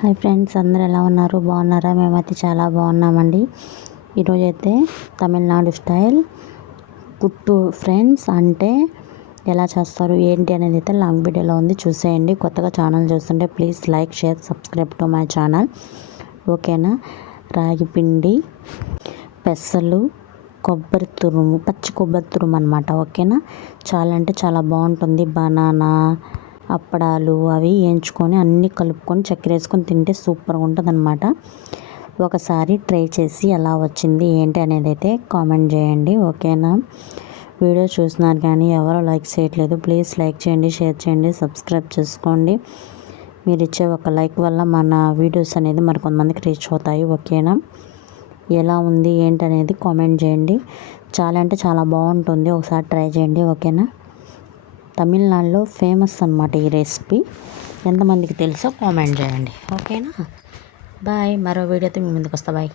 Hi friends, అందరూ ఎలా ఉన్నారు? బాగున్నారా? మేమైతే చాలా బాగున్నామండి. ఈరోజైతే తమిళనాడు స్టైల్ పుట్టు ఫ్రెండ్స్ అంటే ఎలా చేస్తారు ఏంటి అనేది అయితే లాంగ్ వీడియోలో ఉంది, చూసేయండి. కొత్తగా ఛానల్ చూస్తుంటే please like, share, subscribe to my channel. ఓకేనా? రాగి పిండి, పెసలు, కొబ్బరి తురుము, పచ్చి కొబ్బరి తురుము అనమాట. ఓకేనా? చాలా అంటే చాలా బాగుంటుంది. బనానా, అప్పడాలు అవి వేయించుకొని అన్నీ కలుపుకొని చక్కెర వేసుకొని తింటే సూపర్గా ఉంటుంది అనమాట. ఒకసారి ట్రై చేసి ఎలా వచ్చింది ఏంటి అనేది అయితే కామెంట్ చేయండి. ఓకేనా? వీడియో చూస్తున్నారు కానీ ఎవరో లైక్ చేయట్లేదు. ప్లీజ్ లైక్ చేయండి, షేర్ చేయండి, సబ్స్క్రైబ్ చేసుకోండి. మీరు ఇచ్చే ఒక లైక్ వల్ల మన వీడియోస్ అనేది మరి కొంతమందికి రీచ్ అవుతాయి. ఓకేనా? ఎలా ఉంది ఏంటి అనేది కామెంట్ చేయండి. చాలా అంటే చాలా బాగుంటుంది, ఒకసారి ట్రై చేయండి. ఓకేనా? తమిళనాడులో ఫేమస్ అన్నమాట ఈ రెసిపీ. ఎంతమందికి తెలుసో కామెంట్ చేయండి. ఓకేనా? బాయ్. మరో వీడియోతో మీ ముందుకు వస్తా. బాయ్.